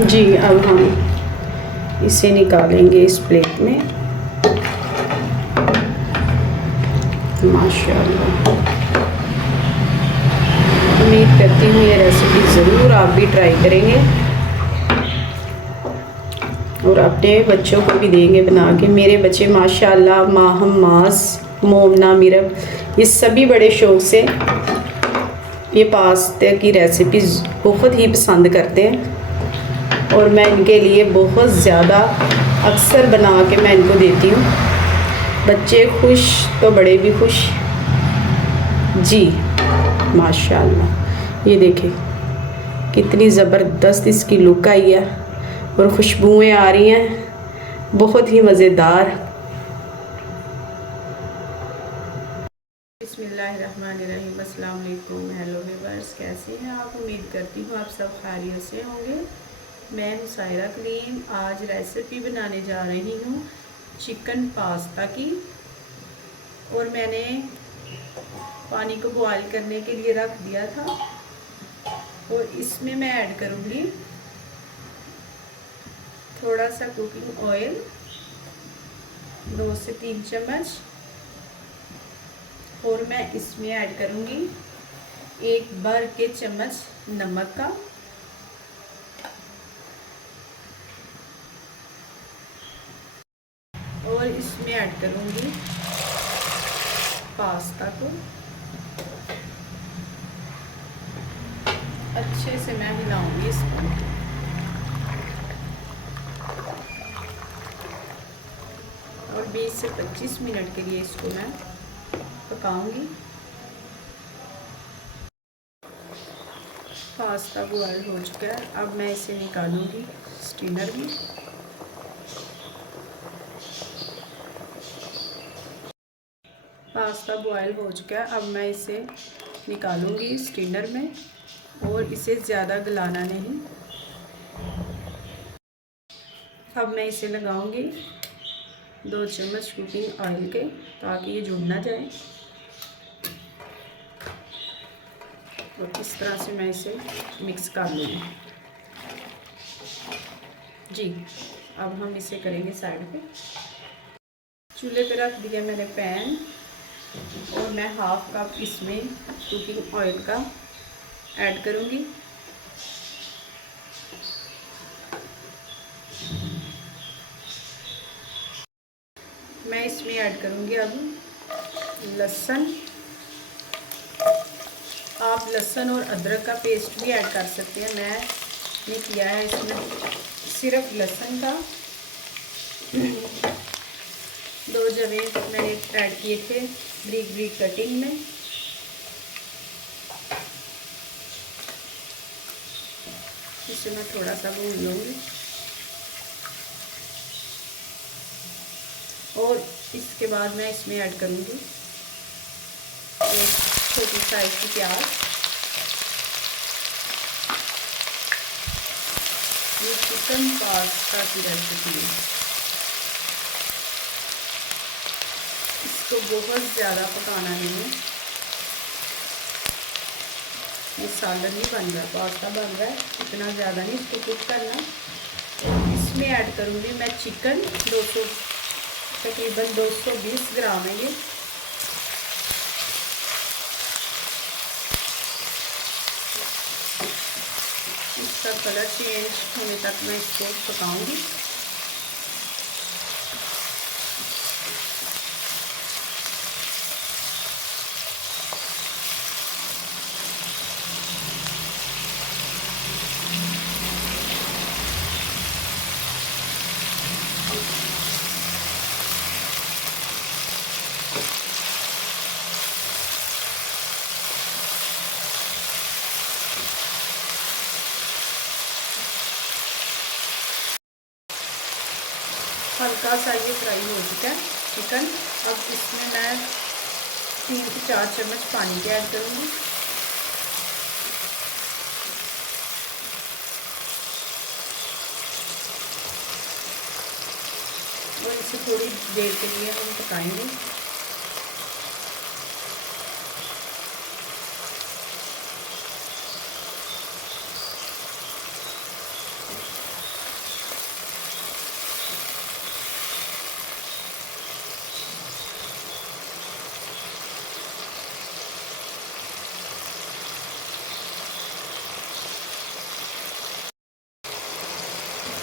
जी, अब हम इसे निकालेंगे इस प्लेट में। माशाल्लाह, उम्मीद करती हूँ ये रेसिपी ज़रूर आप भी ट्राई करेंगे और अपने बच्चों को भी देंगे बना के। मेरे बच्चे माशाल्लाह माहम, मास, मोमना, मिरब, ये सभी बड़े शौक़ से ये पास्ते की रेसिपीज़ बहुत ही पसंद करते हैं और मैं इनके लिए बहुत ज़्यादा अक्सर बना के मैं इनको देती हूँ। बच्चे खुश तो बड़े भी खुश। जी माशाल्लाह, ये देखें कितनी ज़बरदस्त इसकी लुक आई है और खुशबुएँ आ रही हैं, बहुत ही मज़ेदार। बिस्मिल्लाहिर्रहमानिर्रहीम, अस्सलाम वालेकुम। हेलो व्यूअर्स, कैसे हैं आप? उम्मीद करती हूँ आप सब खैरियत से होंगे। मैं हूँ सायरा कलीम। आज रेसिपी बनाने जा रही हूँ चिकन पास्ता की। और मैंने पानी को बॉईल करने के लिए रख दिया था और इसमें मैं ऐड करूँगी थोड़ा सा कुकिंग ऑयल, 2 से 3 चम्मच। और मैं इसमें ऐड करूँगी 1 भर के चम्मच नमक का। और इसमें ऐड करूँगी पास्ता को। अच्छे से मैं हिलाऊंगी इसको और 20 से 25 मिनट के लिए इसको मैं पकाऊंगी। पास्ता बॉयल हो चुका है, अब मैं इसे निकालूंगी स्टीनर में। पास्ता बॉयल हो चुका है, अब मैं इसे निकालूंगी स्टीनर में और इसे ज़्यादा गलाना नहीं। अब मैं इसे लगाऊंगी 2 चम्मच कुकिंग ऑयल के, ताकि ये जुड़ ना जाए। और इस तरह से मैं इसे मिक्स कर लूँगी। जी, अब हम इसे करेंगे साइड पे। चूल्हे पे रख दिया मैंने पैन और मैं हाफ कप इसमें कुकिंग ऑयल का ऐड करूँगी। मैं इसमें ऐड करूँगी अब लहसुन। आप लहसुन और अदरक का पेस्ट भी ऐड कर सकते हैं। मैंने किया है इसमें सिर्फ लहसुन का। 2 जवे मैंने ऐड किए थे ब्रीक ब्रीक कटिंग में। इसे मैं थोड़ा सा भून लूँगी और इसके बाद मैं इसमें ऐड करूँगी एक छोटी साइज की प्याज। ये चिकन पास्ता की रेसिपी है, इसको बहुत ज़्यादा पकाना नहीं है। ये सालन नहीं बन रहा, पास्ता बन रहा है, इतना ज़्यादा नहीं इसको कुक करना। इसमें ऐड करूँगी मैं चिकन, तकरीबन 220 ग्राम है ये। इसका कलर चेंज होने तक मैं इसको पकाऊंगी। हल्का सा ये फ्राई हो चुका है चिकन। अब इसमें मैं 3 से 4 चम्मच पानी के ऐड करूँगी। और इसे थोड़ी देर के लिए हम पकाएंगे।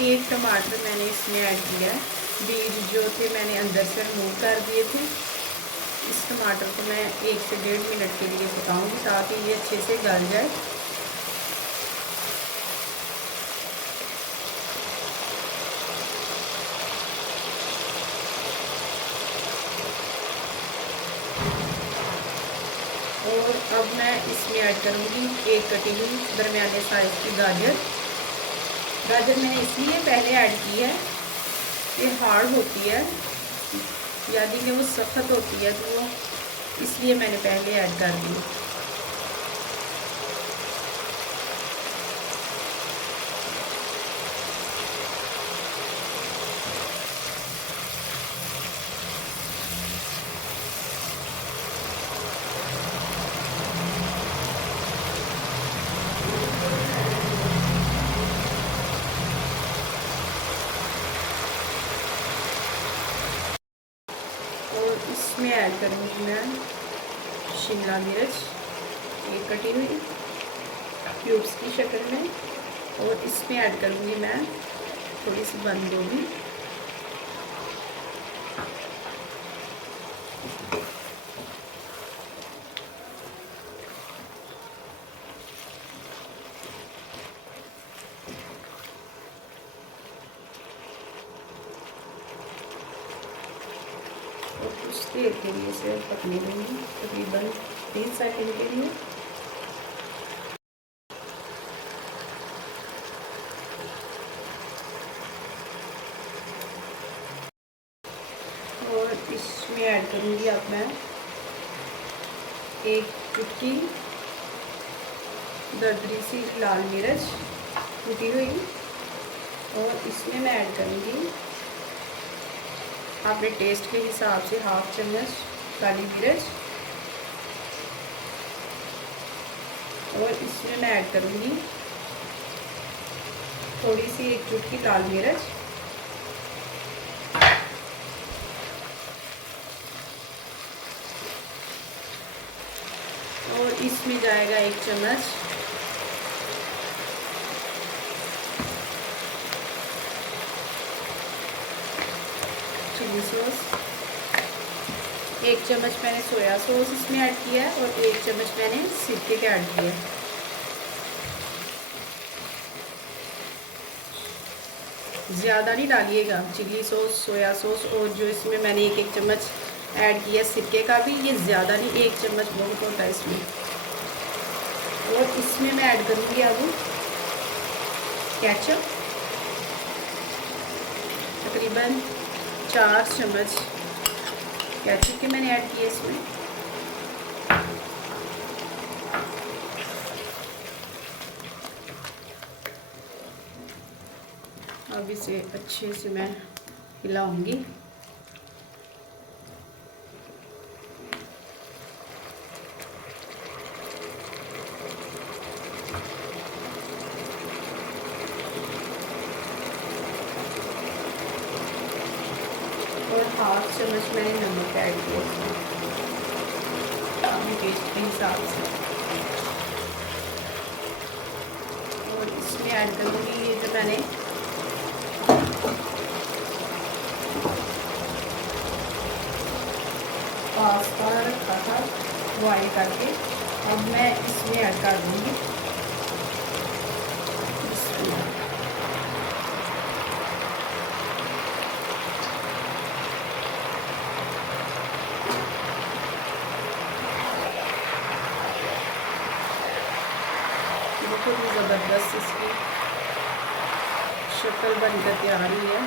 एक टमाटर मैंने इसमें ऐड किया है, बीज जो थे मैंने अंदर से रिमूव कर दिए थे। इस टमाटर को मैं 1 से 1.5 मिनट के लिए पकाऊंगी ताकि ये अच्छे से गल जाए। और अब मैं इसमें ऐड करूँगी एक कटी हुई दरमियाने साइज़ की गाजर। गाजर मैंने इसलिए पहले ऐड की है, ये हार्ड होती है, यानी कि वो सख्त होती है, तो वो इसलिए मैंने पहले ऐड कर दी। और इसमें ऐड करूँगी मैं शिमला मिर्च एक कटी हुई क्यूब्स की शक्ल में, और इसमें ऐड करूँगी मैं थोड़ी सी बंद गोभी। और कुछ देर के लिए इसे पकने देंगे, तकरीबन 3 सेकंड के लिए। और इसमें ऐड करूँगी अब मैं एक चुटकी दरदरी सी लाल मिर्च कुटी हुई, और इसमें मैं ऐड करूँगी अपने टेस्ट के हिसाब से 1/2 चम्मच काली मिर्च, और इसमें मैं ऐड करूँगी थोड़ी सी एक चुटकी लाल मिर्च, और इसमें जाएगा 1 चम्मच चिली सॉस, 1 चम्मच मैंने सोया सॉस इसमें ऐड किया है, और 1 चम्मच मैंने सिरके का ऐड किया है। ज़्यादा नहीं डालिएगा चिली सॉस, सोया सॉस, और जो इसमें मैंने 1-1 चम्मच ऐड किया सिरके का भी, ये ज़्यादा नहीं, 1 चम्मच बहुत होता है इसमें। और इसमें मैं ऐड करूँगी अब केचप, तकरीबन 4 चम्मच केचप के मैंने ऐड किए इसमें। अब इसे अच्छे से मैं हिलाऊंगी। और 1/2 चम्मच मैंने नमक ऐड किया इसमें अपने टेस्ट के हिसाब से। और इसमें ऐड करूँगी ये जो मैंने पास्ता रखा था बॉयल करके, अब मैं इसमें ऐड कर दूँगी। बहुत ही ज़बरदस्त इसकी शक्ल बनकर तैयार हुई है।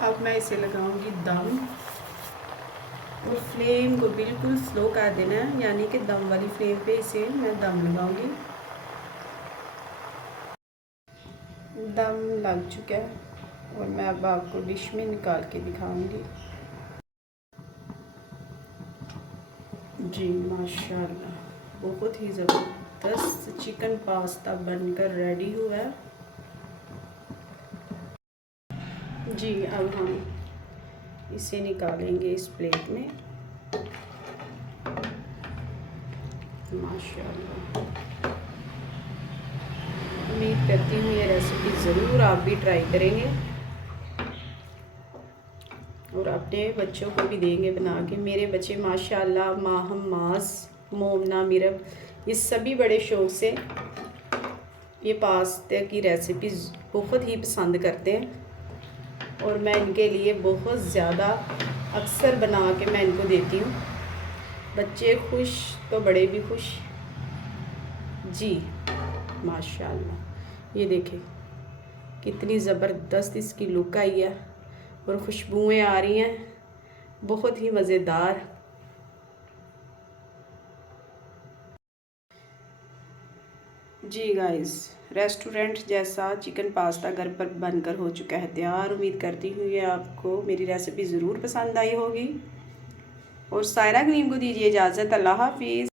अब मैं इसे लगाऊंगी दम, और फ्लेम को बिल्कुल स्लो कर देना है, यानी कि दम वाली फ्लेम पे इसे मैं दम लगाऊंगी। दम लग चुका है, और मैं अब आपको डिश में निकाल के दिखाऊंगी। जी माशाल्लाह, बहुत ही ज़बरदस्त चिकन पास्ता बनकर रेडी हुआ है। जी अब हम इसे निकालेंगे इस प्लेट में। माशाल्लाह, उम्मीद करती हूँ ये रेसिपी ज़रूर आप भी ट्राई करेंगे और अपने बच्चों को भी देंगे बना के। मेरे बच्चे माशाल्लाह माहम, मास, मोमना, मिरब ये सभी बड़े शौक़ से ये पास्ता की रेसिपीज़ बहुत ही पसंद करते हैं और मैं इनके लिए बहुत ज़्यादा अक्सर बना के मैं इनको देती हूँ। बच्चे खुश तो बड़े भी खुश। जी माशाल्लाह, ये देखें कितनी ज़बरदस्त इसकी लुक आई है और खुशबुएं आ रही हैं, बहुत ही मज़ेदार। जी गाइस, रेस्टोरेंट जैसा चिकन पास्ता घर पर बनकर हो चुका है तैयार। उम्मीद करती हूँ ये आपको मेरी रेसिपी ज़रूर पसंद आई होगी और सायरा करीम को दीजिए इजाज़त। अल्लाह हाफिज़।